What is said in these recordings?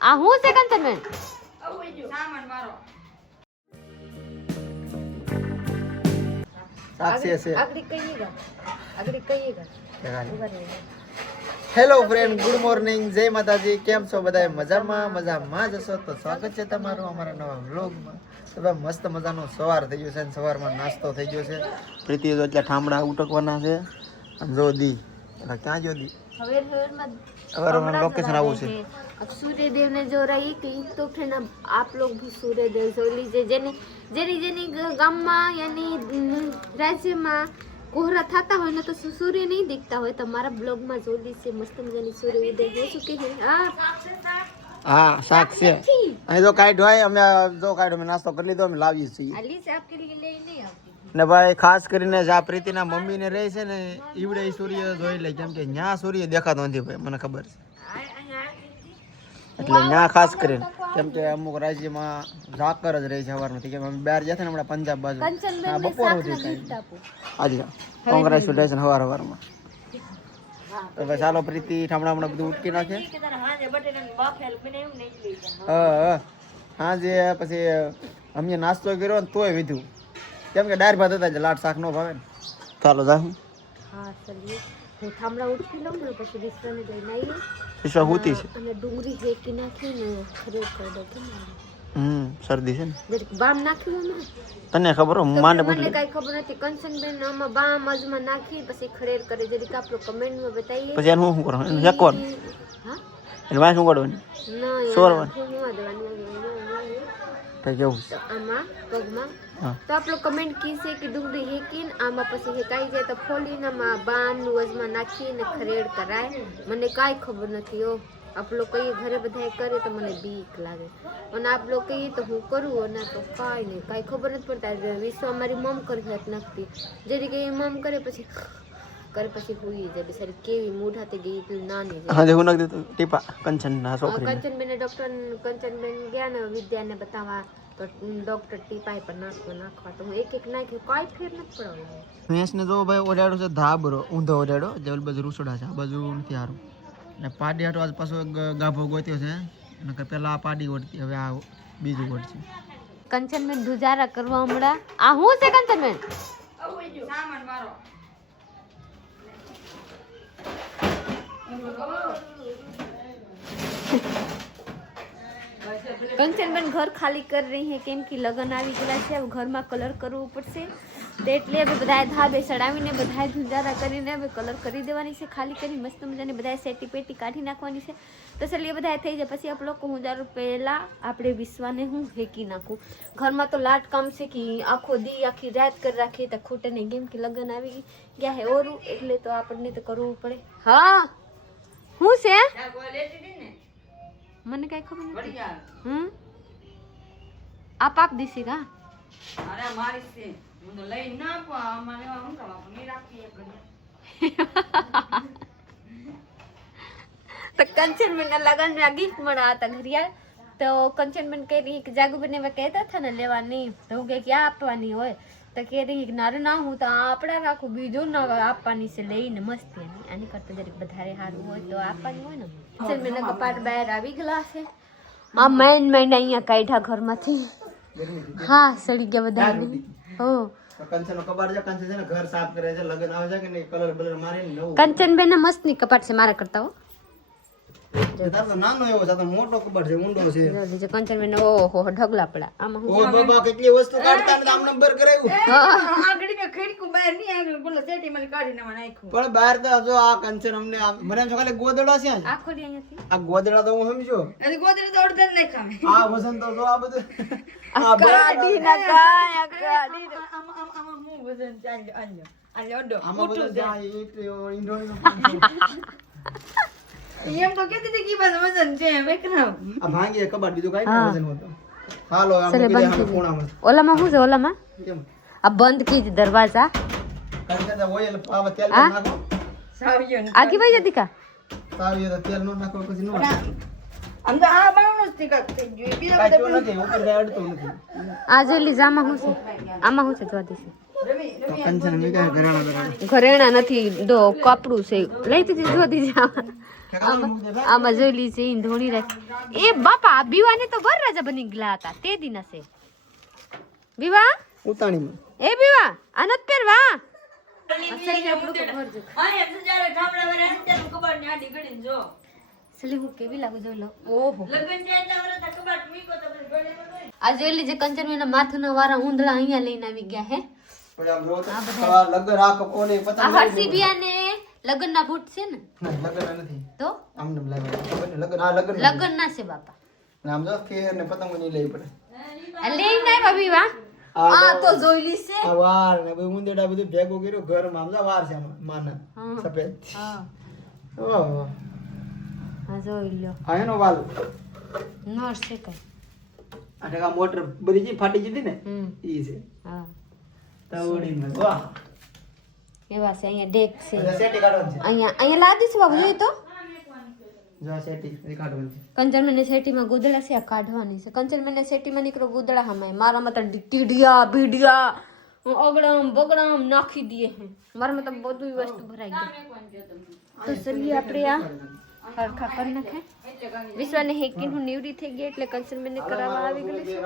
આ હું છે કંચનબેન સામાન મારો સાક્ષી છે આગળ કહીએગા હેલો ફ્રેન્ડ, ગુડ મોર્નિંગ, જય માતાજી. કેમ છો બધા? મજામાં જશો તો સ્વાગત છે તમારું અમારા નવા વ્લોગમાં. તો ભાઈ મસ્ત મજાનો સવાર થઈ ગયો છે અને સવારમાં નાસ્તો થઈ ગયો છે. પ્રીતિ જો એટલે ઠામડા ઉટકવાના છે અને જો દી એટલે ક્યાં જો દી હવે લોકેશન આવું છે. अब सूर्य देव ने जो रही थी तो फिर आप लोग भी सूर्य देव जो लीजिए जेनी जेनी जेनी गामમાં यानी રાજ્યમાં કોહરા થતા હોય ને તો સૂર્ય નહીં दिखता હોય તો મારા બ્લોગમાં જો લીजिए મસ્ત મજાની સૂર્ય ઉદય हो चुकी है. હા શાક છે અહીં જો કાઢ્યો હોય અમે જો કાઢ્યો અમે નાસ્તો કરી લીધો અમે લાવીએ છીએ अली से आपके लिए ले नहीं आती ને ભાઈ ખાસ કરીને આ પ્રીતિના મમ્મી ને રહે છે ને ઈવડે સૂર્ય જોઈ લે કેમ કે ન્યા સૂર્ય દેખાતો નથી ભાઈ મને ખબર છે એટલે ન્યા ખાસ કરીને કેમ કે અમુક રાજ્યમાં ઝાકર જ રહી છે સવારમાંથી કેમ અમે બહાર જતા ને હમણાં પંજાબ બાજુ બપોર સુધી આજે કોંગ્રેચ્યુલેશન સવારમાં તો ભાઈ ચાલો પ્રીતિ ઠામડા હમણાં બધું ઉટકી નાખે હા જે પછી અમે નાસ્તો કર્યો ને તોય વિધું કેમ કે ડાયર ભાત હતા લાટ શાક નો ભાવે ને ચાલો જા હા ચલીએ હું થામડા ઉઠી લઉં ને પછી વિશ્વને જઈને આવીએ વિશ્વ હોતી છે અને ડુંગળી હેકી નાખીને ખરેડ કરી દઉં કે શરદી છે ને જરીક બામ નાખ્યું ને તને ખબર હો માને મને કઈ ખબર નથી કંચનબેન આમાં બામ અજમા નાખી પછી ખરેડ કરે જરીક આપણો કમેન્ટમાં બતાવીએ પછી એનું શું કરવાનું એનું શેકવાનું હા એટલે વાંસ શું કરવાનું ના સોરવાનું તો કેવું આમાં પગમાં હા તો આપણો કમેન્ટ કીશે કે ડુંગળી હેકીને આમાં પછી હેકાઈ જાય તો ફોલીને આમાં બામનું અજમા નાખીને ખરેડ કરાય મને કાંઈ ખબર નથી હો આપ લોકો કહીએ ઘરે બધા કરે તો મને બીક લાગે અને આપ લોકો કહીએ તો હું કરું અને તો કાંઈ નહીં કાંઈ ખબર નથી પડતા વિશ્વ અમારી મમ કરી હતી નાખતી જેથી કે મમ કરે પછી હુઈ જાય બિચારી કેવી મૂઢાતી ગઈ એટલી નાની હા જે હું નાખ દેતો ટીપા કંચનના છોકરી કંચનબેને ડોક્ટર કંચનબેન ગયા ને વિદ્યાને બતાવવા તો ડોક્ટર ટીપાઈ પર નાખવા તો હું એક નાખ્યું કાંઈ ફેર નથી પડવા ભેંસને જો ભાઈ ઓડાડો છે ધાબરો ઊંધો ઓડાડો જેવલ બાજુ રૂસડા છે આ બાજુ નથી સારું ને પાડી હાટો આજ પાછો ગાભો ગોત્યો છે નકર પેલા આ પાડી ઓડતી હવે આ બીજું ઓડશે કંચનબેન ધુજારા કરવા હમણાં આ હું છે કંચનબેન સામાન મારો कंचनबेन घर खाली कर रही है केम की लगन આવી ગયા છે હવે ઘરમાં કલર કરવું પડશે તે એટલે હવે બધાએ ધાબે ચડાવીને બધાએ ધુંજારા કરીને હવે કલર કરી દેવાની છે ખાલી કરી મસ્ત મજાની બધાએ સેટી પેટી કાઢી નાખવાની છે તો ચલીએ બધાએ થઈ જાય પછી આપ લોકો હું જારું પહેલાં આપણે વિશ્વાને હું હેકી નાખું ઘરમાં તો લાટ કામ છે કે આખો દી આખી રાત કરી રાખીએ તો ખૂટે નહીં કેમ કે લગ્ન આવી ગયા હે ઓરું એટલે તો આપણને તો કરવું પડે હા હું છે મને કઈ ખબર નથી आप दीजिएगा અરે મારી છે હું તો લઈ ના પા મને હું કરવા નહીં રાખી એક तो कंचनबेन लगन में गिफ्ट मरा था घरिया तो कंचनबेन कह रही कि जागूबेन ने कहता था ने लेवानी तो હું કે ક્યાં આપવાની હોય તો કહે રહી કે નારે ના હું તો આપડા રાખું બીજું ના આપવાની છે લઈને મસ્તી આની કરતા જરીક વધારે સારું હોય તો આપવાની હોય ને કંચનબેન કપાટ બહાર આવી ગયેલા છે આ મેન અહીંયા કાઢ્યા ઘરમાંથી હા સડી ગયા બધા હો કંચનનો કબાટ છે કંચન છે ને ઘર સાફ કરે છે લગન આવે છે કે નહીં કલર બલર મારીને નવું કંચનબેન મસ્ત ની કપાટ છે મારા કરતા હો તાર તો નાનો એવો છે તો મોટો કબાટ છે ઊંડો છે જો કંચનબેન ઓહો ઢગલા પડા આમાં હું ઓ બાબા કેટલી વસ્તુ કાઢતા ને આમ નંબર કરાવ્યું આગળ મે ખીડકું બહાર નહીં આવ્યું બોલો સેટી મને કાઢીને મને નાખ્યું પણ બહાર તો જો આ કંચન અમને મને એમ છે ખાલી ગોદડા છે આ ખોલી અહીંયાથી આ ગોદડા તો હું સમજો અને ગોદડી તો અડધા નહીં ખામે આ વસન તો જો આ બધું આ કાઢી ના કાયા કાઢી આમાં હું વજન ચાલ્યો આલ્યો આલ્યો અડો આમાં બધું જાય એક ઇન્ડોની એમ તો કહેતી હતી કે બસ વજન છે વેકરાવ આ ભાંગી કબાટ બીજું કાઈ ના વજન હોતો હાલો આમ મૂકી દે આમ ખૂણામાં ઓલામાં શું છે ઓલામાં કેમ આ બંધ કી દરવાજા કંચન ઓઇલ પાવા તેલ નાખો સાવ્યો આગી ભાઈ જતી કા સાવ્યો તો તેલ નો નાખો પછી નો આમ તો આ બાવણું જ ટીકા થઈ ગયું બીજા કાઈ તો નથી ઉપર જાય અડતો નથી આ જેલી જામાં શું છે આમાં શું છે જોવા દેશે તો કંચન મી કાંઈ ઘરેણા બરાણા ઘરેણા નથી દો કપડું છે લઈ દીધી જોતી જા આમાં જોઈ લી છે ઈન ધોણી રાખી એ બાપા બીવાને તો બર રાજા બની ગયા હતા તે દિન હશે બીવા ઉતાણીમાં એ બીવા આનત પહેરવા સલી હું કેવી લાગુ જોઈ લો ઓહો આ જોઈ લીજે કંચન મેના માથાના વારા ઊંધળા અહીંયા લઈને આવી ગયા હે પછી આમ જો તો લગન આ કપોને આ પતંગ હરસી બિયાને લગનના બૂટ છે ને લગન નથી તો આમને લાવ્યા લગન આ લગન લગન ના છે બાપા આમ જો ફેર ને પતંગ ની લઈ પડે આ લઈને આવ્યા બીવા આ તો જોઈ લી છે આ વાર ને બધું ઉંદેડા બધું ભેગું કર્યું ઘરમાં આમ જો વાર છે આમાં માના સફેદ હા ઓહો આ જોઈ લ્યો આ એનો વાલ નર્સ છે કઈ આ ટકા મોટર બધી જી ફાટી ગઈ હતી ને ઈ છે હા તવડી માં વાહ એવા છે અહીંયા ડેક છે બધા સેટી કાઢવાનું છે અહીંયા લાદી છે બાબુ જોઈ તો જો સેટી એ કાઢવાનું છે કંચનમેને સેટીમાં ગુદડા છે આ કાઢવાની છે કંચનમેને સેટીમાં નીકળો ગુદડા હમાય મારામાં તો ટીડિયા બીડિયા અગડમ બગડમ નાખી દે હે મારામાં તો બધું વસ્તુ ભરાઈ ગઈ તો ચલીએ આપણે આ હરખા કરી નાખે વિશ્વાને હેકીન હું નીવડી થઈ ગઈ એટલે કંચનમેને કરાવવા આવી ગઈ છે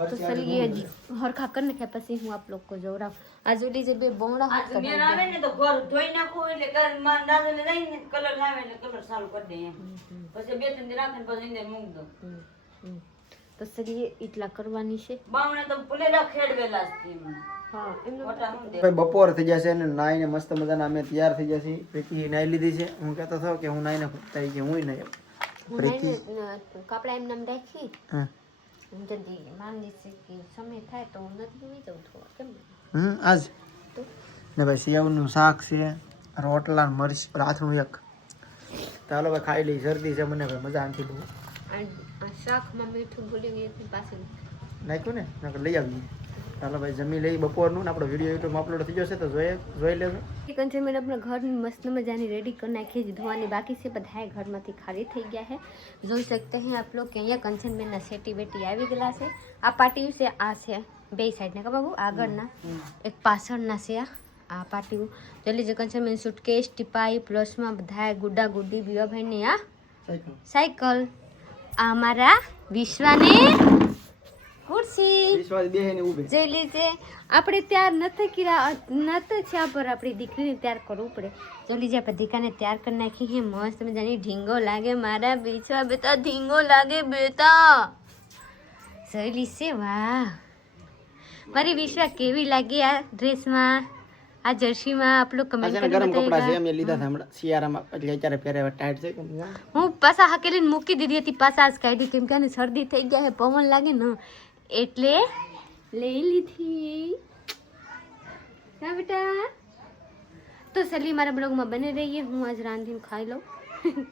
તો ચલીએ હજી હરખા કરી નાખ્યા પછી હું આપ લોકો જોરાવ આ જોડી જે બે બોંગડા હાથ કરી મેર આવે ને તો ઘર ધોઈ નાખું એટલે કલર માં દાદા ને લઈને કલર લાવે એટલે કલર ચાલુ કરી દે એમ પછી બે ત્રણ દી રાખે ને પછી અંદર મૂક દો તો ચલીએ એટલા કરવાની છે બાવણે તો પુલેલા ખેડવેલા છે એમ હા એમનો મોટા હું દે ભાઈ બપોર થઈ જશે ને નાઈને મસ્ત મજાના અમે તૈયાર થઈ જશે પ્રીતિ નાઈ લીધી છે હું કહેતો હતો કે હું નાઈને થઈ કે હું નહીં પ્રીતિ કપડા એમ નામ રાખી હા જલ્દી માંગી છે કે સમય થાય તો હું નથી જોઈ જાઉં થોડા કેમ આજ તો ને ભાઈ સેવનું શાક છે રોટલા ને મરચ રાતનું એક ચાલો ભાઈ ખાઈ લઈ શરદી છે મને ભાઈ મજા નથી બહુ આ શાકમાં મીઠું ભૂલી ગઈ હતી પાછું નાખ્યું ને નકર લઈ આવીએ ચાલો ભાઈ જમી લઈ બપોરનું ને આપણો વિડીયો યુટ્યુબમાં અપલોડ થઈ જશે તો જોઈ લેજો કંચન મેં આપણા ઘરની મસ્ત મજાની રેડી કરી નાખી છે ધોવાની બાકી છે બધાએ ઘરમાંથી ખાલી થઈ ગયા છે જોઈ શકते हैं आप लोग કે અહીંયા કંચન મેના સેટી બેટી આવી ગયેલા છે આ પાટિયું છે આ છે બે સાઈડના કા બાબુ આગળના એક પાછળના છે આ પાટિયું જલ્દી જે કંચન મેન સુટકેસ ટીપાઈ પ્લસમાં બધાએ ગુड्डा ગુड्डी બીવા ભાઈને આ સાયકલ આ અમારા વિશ્વાને ખુરશી વિશ્વાસ બેહે ને ઊભે જોઈ લીજે આપણે ત્યાર નથી છે પર આપણી દીકરીને તૈયાર કરવું પડે જોઈ લીજે આપણે દીકાને તૈયાર કરી નાખી હે મસ્ત મજાની ઢીંગો લાગે મારા બીચવા બેટા ઢીંગો લાગે બેટા જોઈ લીજે વાહ મારી વિશ્વા કેવી લાગી આ ડ્રેસમાં આ જર્સીમાં આપ લોકો કમેન્ટ ગરમ કરીને કપડા છે બતાવીએ અમે લીધા હતા હમણાં શિયાળામાં એટલે અત્યારે પહેરે ટાઈટ છે હું પાછા હકેલીને મૂકી દીધી હતી પાછા આજ કાઢી કેમ કે આને શરદી થઈ ગયા છે પવન લાગે ને એટલે લઈ લીધી હા બેટા તો સલી મારા બ્લોગમાં બને રહીએ હું આજ રાંધીને ખાઈ લઉં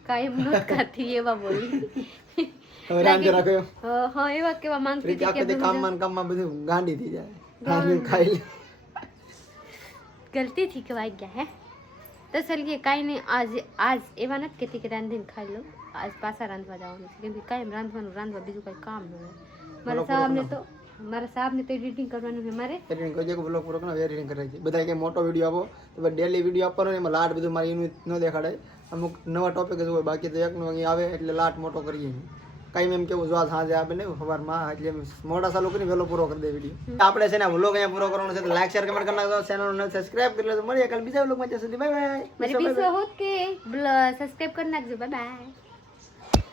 કાયમ નહોત ખાતી એવા બોલી હવે રાંધે રાખ્યો હા એવા કેવા માંગતી પ્રીતિ હતી આખો કે કામમાં બધું ગાંડી થઈ જાય રાંધીને ખાઈ લે ગલતી થી કવાઈ ગયા હે તો સલીએ કાંઈ નહીં આજ એવા નથી કહેતી કે રાંધીને ખાઈ લો આજ પાછા રાંધવા જવાનું છે કેમ કે કાયમ રાંધવા બીજું કંઈ કામ ન હોય મારા સાહેબને તો એડિટિંગ કરવાનું છે મારે એડિટિંગ કોઈ જગ્યાએ બ્લોગ પૂરો કરીને એડિટિંગ કરાય છે બધા કે મોટો વિડીયો આપો તો ડેલી વિડીયો આપવાનો ને એમાં લાટ બધું મારી એનું ન દેખાડાય અમુક નવા ટોપિક જ હોય બાકી તો એકનું અહીં આવે એટલે લાટ મોટો કરીએ કાંઈ એમ કેવું જો સાંજે આપે ને સવારમાં એટલે મોટા ચાલુ કરીને વહેલો પૂરો કરી દે વિડીયો આપણે છે ને વ્લોગ અહીંયા પૂરો કરવાનો છે તો લાઈક શેર કમેન્ટ કરી નાખજો ચેનલને સબસ્ક્રાઇબ કરી લેજો મળીએ કાલે બીજા વ્લોગમાં ત્યાં સુધી બાય બાય મારી બીજો હોત કે સબસ્ક્રાઇબ કરી નાખજો બાય બાય